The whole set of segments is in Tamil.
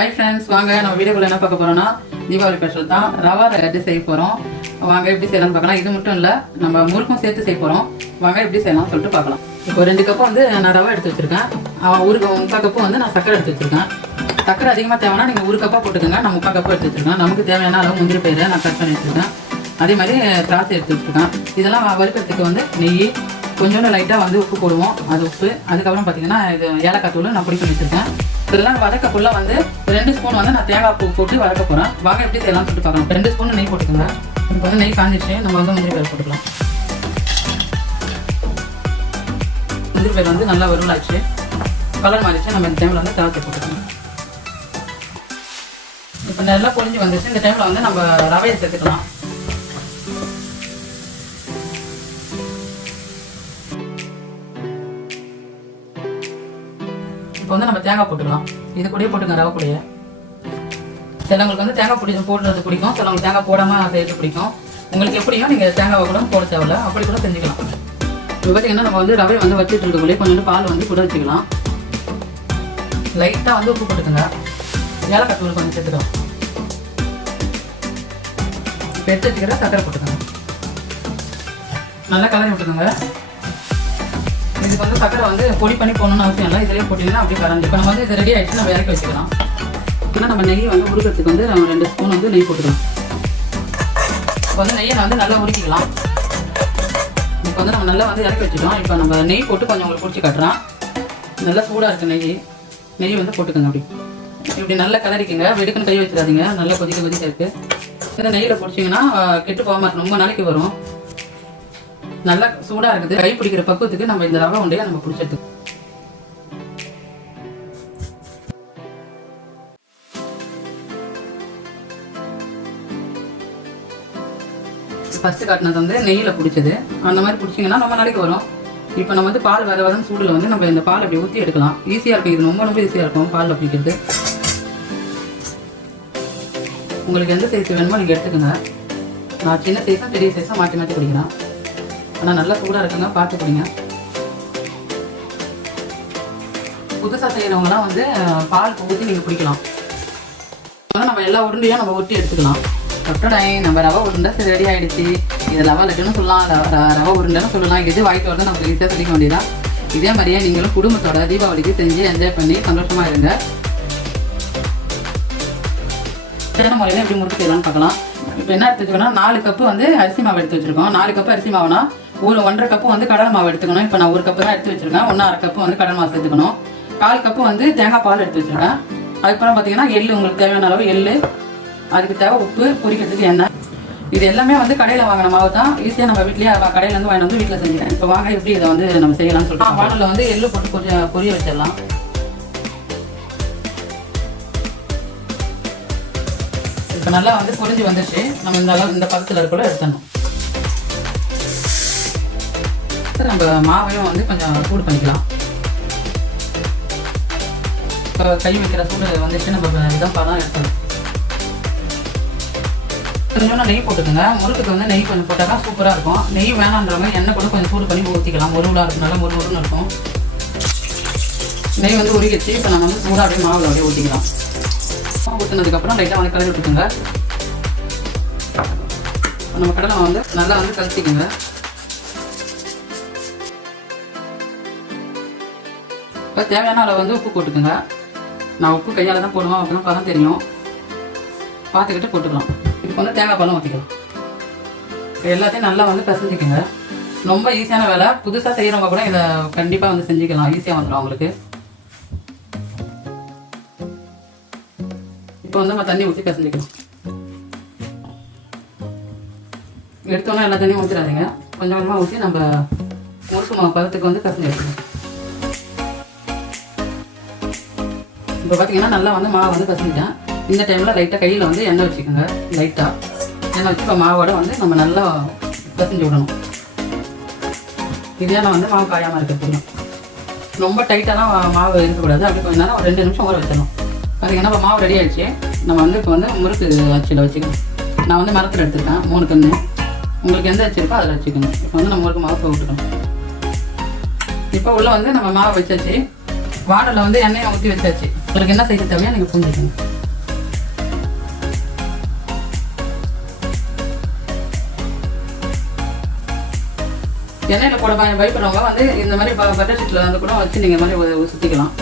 ஹாய் ஃப்ரெண்ட்ஸ், வாங்க நம்ம வீடியோக்குள்ள என்ன பார்க்க போறோம்னா தீபாவளி ஸ்பெஷல் தான். ரவா லட்டு செய்ய போறோம். வாங்க எப்படி செய்யலாம்னு பார்க்கலாம். இது மட்டும் இல்லை, நம்ம முறுக்கும் சேர்த்து செய்ய போறோம். வாங்க எப்படி செய்யலாம்னு சொல்லிட்டு பார்க்கலாம். இப்போ 2 கப்பு வந்து நான் ரவா எடுத்து வச்சிருக்கேன். 1 கப்பு வந்து நான் சக்கரை எடுத்து வச்சிருக்கேன். சக்கரை அதிகமாக தேவைன்னா நீங்கள் 1 கப்பாக போட்டுக்கோங்க. நான் 3/4 கப்பு எடுத்து வச்சிருக்கேன். நமக்கு தேவையான அளவு முந்திரி பயிரை நான் கட் பண்ணி வச்சிருக்கேன். அதே மாதிரி திராட்சை எடுத்து வச்சிருக்கேன். இதெல்லாம் வறுக்கிறதுக்கு வந்து நெய், கொஞ்சோண்டு லைட்டாக வந்து உப்பு போடுவோம். அது உப்பு. அதுக்கப்புறம் பார்த்தீங்கன்னா இது ஏலக்காய் தூள் நான் பொடி பண்ணி வச்சிருக்கேன். இதெல்லாம் வதக்கக்குள்ள வந்து 2 ஸ்பூன் வந்து நான் தேங்காய் பூ போட்டு வதக்க போகிறேன். வாங்க எப்படி செய்யலாம்னு சொல்லிட்டு பார்க்கலாம். 2 ஸ்பூன் நெய் போட்டுக்கோங்க. இப்போ வந்து நெய் காஞ்சிச்சு. நம்ம வந்து முந்திரி பயிர் போட்டுக்கலாம். முந்திரி பயிர் வந்து நல்லா வறுவலாச்சு, கலர் மாறிச்சு. நம்ம இந்த டைமில் வந்து திராட்சை போட்டுக்கலாம். இப்போ நல்லா பொழிஞ்சு வந்துச்சு. இந்த டைமில் வந்து நம்ம ரவையை சேர்த்துக்கலாம். இப்போ வந்து நம்ம தேங்காய் போட்டுக்கலாம். இது கூடயே போட்டுங்க, ரவை கூடயே. சிலவங்களுக்கு வந்து தேங்காய் பொடி போடுறது பிடிக்கும், சிலவங்களுக்கு தேங்காய் போடாமல் செய்யறது பிடிக்கும். உங்களுக்கு எப்படியோ நீங்கள் தேங்காய் கூட போட தேவையில்ல, அப்படி கூட செஞ்சுக்கலாம். இப்போ பார்த்தீங்கன்னா நம்ம வந்து ரவையை வந்து வச்சுட்டு இருக்கக்குள்ளே கொஞ்சோண்டு பால் வந்து கூட வச்சுக்கலாம். லைட்டாக வந்து உப்பு போட்டுக்கோங்க. ஏலக்காய் தூள் கொஞ்சம் சேர்த்துக்கலாம். இப்போ எடுத்து வச்சுக்கிற சக்கரை போட்டுக்கோங்க. நல்லா கலரி விட்டுக்கோங்க. இதுக்கு வந்து சக்கரை வந்து பொடி பண்ணி போடணும்னு அவசியம் இல்லை. இதிலே போட்டிங்கன்னா அப்படியே கலந்து. இப்போ நம்ம வந்து இது ரெடி ஆகிடுச்சு, நம்ம இறக்கி வச்சுக்கலாம். ஏன்னா நம்ம நெய் வந்து உருக்கிறதுக்கு வந்து நம்ம 2 ஸ்பூன் வந்து நெய் போட்டுக்கலாம். இப்போ வந்து நெய்யை வந்து நல்லா உருக்கிக்கலாம். இப்போ வந்து நம்ம நல்லா வந்து இறக்கி வச்சுக்கலாம். இப்போ நம்ம நெய் போட்டு கொஞ்சம் உங்களுக்கு பிடிச்சி காட்டுறோம். நல்லா சூடாக இருக்குது நெய் வந்து போட்டுக்கோங்க. இப்படி நல்லா கலரிக்குங்க. வெடுக்குன்னு கை வச்சிடாதீங்க. நல்லா கொதிக்க இருக்குது. இந்த நெய்யில் பிடிச்சிங்கன்னா கெட்டு போகாமல் இருக்கும், ரொம்ப நாளைக்கு வரும். நல்லா சூடாக இருக்குது. கை பிடிக்கிற பக்குவத்துக்கு நம்ம இந்த ரவை உண்டையை நம்ம பிடிச்சிருக்கு. ஃபர்ஸ்ட் காட்டினது வந்து நெய்யில் பிடிச்சது. அந்த மாதிரி பிடிச்சிங்கன்னா ரொம்ப நாளைக்கு வரும். இப்போ நம்ம வந்து பால் வரன்னு சூடில் வந்து நம்ம இந்த பால் அப்படி ஊற்றி எடுக்கலாம். ஈஸியாக இருக்கும். இது ரொம்ப ஈஸியாக இருக்கும் பாலில் பிடிக்கிறது. உங்களுக்கு எந்த சைஸ் வேணுமோ நீங்கள் எடுத்துக்கோங்க. நான் சின்ன சைஸாக பெரிய சைஸாக மாற்றி மாற்றி குடிக்கிறேன். ஆனால் நல்லா சூடாக இருக்குங்க, பார்த்து குடிங்க. புதுசாக செய்கிறவங்களாம் வந்து பால் ஊற்றி நீங்கள் குடிக்கலாம். நம்ம எல்லா உருண்டையும் நம்ம ஒட்டி எடுத்துக்கலாம். நம்ம ரவை உருண்டை சரி ரெடி ஆகிடுச்சு. இது ரவை லட்டுன்னு சொல்லலாம், ரவை உருண்டைன்னு சொல்லலாம். இது வாய்க்கு வந்து நமக்கு ஈஸியாக சொல்லிக்க வேண்டியதான். இதே மாதிரியே நீங்களும் குடும்பத்தோட தீபாவளிக்கு செஞ்சு என்ஜாய் பண்ணி சந்தோஷமாக இருங்க. சின்ன முறையில் எப்படி முறுக்கு செய்யலாம்னு பார்க்கலாம். இப்போ என்ன எடுத்து வச்சுக்கோன்னா 4 கப்பு வந்து அரிசி மாவு எடுத்து வச்சிருக்கோம். 4 கப்பு அரிசி மாவுனா 1.5 கப்பு வந்து கடலை மாவு எடுத்துக்கணும். இப்போ நான் 1 கப்பு தான் எடுத்து வச்சிருக்கேன். 1.5 கப்பு வந்து கடலை மாவு சேர்த்துக்கணும். 1/4 கப்பு வந்து தேங்காய் பால் எடுத்து வச்சிருக்கேன். அதுக்கப்புறம் பார்த்தீங்கன்னா எள்ளு, உங்களுக்கு தேவையான அளவு எள்ளு, அதுக்கு தேவை உப்பு, பொரிக்கிறதுக்கு எண்ணெய். இது எல்லாமே வந்து கடையில் வாங்கின மாவு தான். ஈஸியாக நம்ம வீட்லேயே கடையிலேருந்து வாங்கிட்டு வந்து வீட்டில் செஞ்சுக்கிறேன். இப்போ வாங்க எப்படி இதை வந்து நம்ம செய்யலாம்னு சொல்லிட்டு வானலில் வந்து எள்ளு போட்டு கொஞ்சம் பொரிய வச்சிடலாம். இப்போ நல்லா வந்து பொரிஞ்சு வந்துச்சு. நம்ம இந்த அளவு இந்த பக்கத்தில் இருக்கக்குள்ள எடுத்துடணும். நம்ம மாவையும் வந்து கொஞ்சம் சூடு பண்ணிக்கலாம். இப்போ கை வைக்கிற சூடு வந்துச்சு. நம்ம இதான் பழம் எடுத்துக்கணும். கொஞ்சம் நெய் போட்டுக்கோங்க. முறுக்குக்கு வந்து நெய் கொஞ்சம் போட்டால் தான் சூப்பராக இருக்கும். நெய் வேணான்றவங்க எண்ணெய் கூட கொஞ்சம் சூடு பண்ணி ஊற்றிக்கலாம். முருகலாக இருக்கும், நல்லா முருன்னு இருக்கும். நெய் வந்து உருகிடுச்சு. இப்போ நம்ம வந்து சூடாக அப்படியே மாவில் அப்படியே ஊற்றிக்கலாம். ஊற்றினதுக்கப்புறம் லைட்டாக வந்து கலரி விட்டுக்கோங்க. நம்ம கடலை வந்து நல்லா வந்து கலத்திக்கோங்க. இப்போ தேவையான அளவு வந்து உப்பு போட்டுக்கோங்க. நான் உப்பு கையால் தான் போடுவோம், அப்படின்னா பதம் தெரியும், பார்த்துக்கிட்டு போட்டுக்கலாம். இப்போ வந்து தேங்காய் பாலும் ஊற்றிக்கலாம். எல்லாத்தையும் நல்லா வந்து பிசைஞ்சிக்கோங்க. ரொம்ப ஈஸியான வேலை. புதுசாக செய்கிறவங்க கூட இதை கண்டிப்பாக வந்து செஞ்சுக்கலாம். ஈஸியாக வந்துடும் அவங்களுக்கு. இப்போ வந்து நம்ம தண்ணி ஊற்றி பிசைஞ்சிக்கலாம். எடுத்தோன்னா எல்லா தண்ணியும் ஊற்றிடாதீங்க. கொஞ்சம் கொஞ்சமாக ஊற்றி நம்ம முறுக்கு மாவு பதத்துக்கு வந்து பிசைஞ்சு எடுக்கணும். இப்போ பார்த்தீங்கன்னா நல்லா வந்து மாவு வந்து பிசைஞ்சிட்டேன். இந்த டைமில் லைட்டாக கையில் வந்து எண்ணெய் வச்சுக்கோங்க. லைட்டாக எண்ணெய் வச்சு இப்போ மாவோட வந்து நம்ம நல்லா பிசைஞ்சு விடணும். இதெல்லாம் வந்து மாவு காயாமல் இருக்கிறதுக்கு ரொம்ப டைட்டாலாம் மாவு இருக்கக்கூடாது. அப்படி கொஞ்ச நேரம் ஒரு 2 நிமிஷம் ஊற வச்சிடணும். பார்த்தீங்கன்னா இப்போ மாவு ரெடி ஆகிடுச்சு. நம்ம வந்து இப்போ வந்து முறுக்கு அச்சில் வச்சுக்கணும். நான் வந்து மரத்தில் எடுத்துருக்கேன் 3 கன்று. உங்களுக்கு எந்த அச்சு இருக்கோ அதில் வச்சுக்கோங்க. இப்போ வந்து நம்ம முறுக்கு மாவு போட்டுக்கணும். இப்போ உள்ள வந்து நம்ம மாவு வச்சாச்சு. வானலில் வந்து எண்ணெயை ஊற்றி வச்சாச்சு. உங்களுக்கு என்ன செய்ய தேவையோ நீங்கள் புரிஞ்சுக்கணும். எண்ணெயில் போட பயப்படுறவங்க வந்து இந்த மாதிரி பட்டர் ஷீட்டில் வந்து கூட வச்சு நீங்கள் மாதிரி சுற்றிக்கலாம்.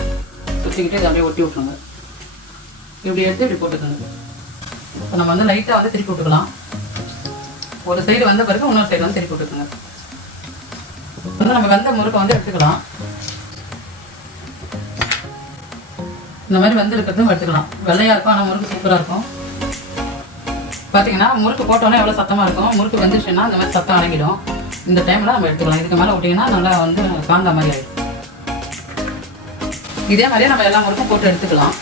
சுற்றிக்கிட்டு இதை அப்படியே ஒட்டி விட்ருங்க. இப்படி எடுத்து இப்படி போட்டுக்கோங்க. இப்போ நம்ம வந்து லைட்டாக வந்து திருப்பி விட்டுக்கலாம். ஒரு சைடு வந்த பிறகு இன்னொரு சைடு வந்து திருப்பி விட்டுக்கோங்க. வந்து நம்ம வெந்த முறுக்கை வந்து எடுத்துக்கலாம். இந்த மாதிரி வந்து இருக்கிறதும் எடுத்துக்கலாம். வெள்ளையாக இருக்கும், ஆனால் முறுக்கு சூப்பராக இருக்கும். பார்த்தீங்கன்னா முறுக்கு போட்டோன்னே எவ்வளோ சத்தமாக இருக்கும். முறுக்கு வந்துச்சுன்னா இந்த மாதிரி சத்தம் அடங்கிடும். இந்த டைமில் நம்ம எடுத்துக்கலாம். இதுக்கு மேலே விட்டிங்கன்னா நல்லா வந்து காந்த மாதிரி ஆகிடும். இதே மாதிரியே நம்ம எல்லா முறுக்கும் போட்டு எடுத்துக்கலாம்.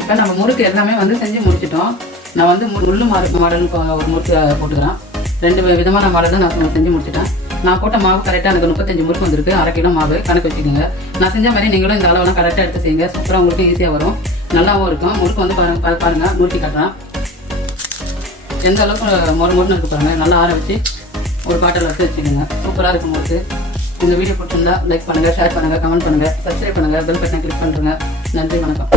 இப்போ நம்ம முறுக்கு எல்லாமே வந்து செஞ்சு முடிச்சிட்டோம். நான் வந்து முள்ளு மாடல் ஒரு முறுக்கு போட்டுக்கிறேன். 2 விதமான மாடல் தான் நான் செஞ்சு முடிச்சிட்டேன். நான் போட்ட மாவு கரெக்டாக எனக்கு 35 முறுக்கு வந்திருக்கு. 1/2 கிலோ மாவு கணக்கு வச்சுக்கோங்க. நான் செஞ்ச மாதிரி நீங்களும் இந்த அளவெல்லாம் கரெக்டாக எடுத்து செய்யுங்க. சூப்பராக உங்களுக்கு ஈஸியாக வரும், நல்லாவும் இருக்கும். முறுக்கு வந்து பாருங்கள், முறுக்கி காட்டுறேன். எந்த அளவுக்கு மொறுன்னு இருக்கு பாருங்கள். நல்லா ஆற வச்சு ஒரு பாட்டில் வச்சு வச்சுக்கோங்க. சூப்பராக இருக்கும் முறுக்கு. இந்த வீடியோ பிடிச்சிருந்தா லைக் பண்ணுங்கள், ஷேர் பண்ணுங்கள், கமெண்ட் பண்ணுங்கள், சப்ஸ்கிரைப் பண்ணுங்கள், பெல் பட்டனை கிளிக் பண்ணுறேங்க. நன்றி, வணக்கம்.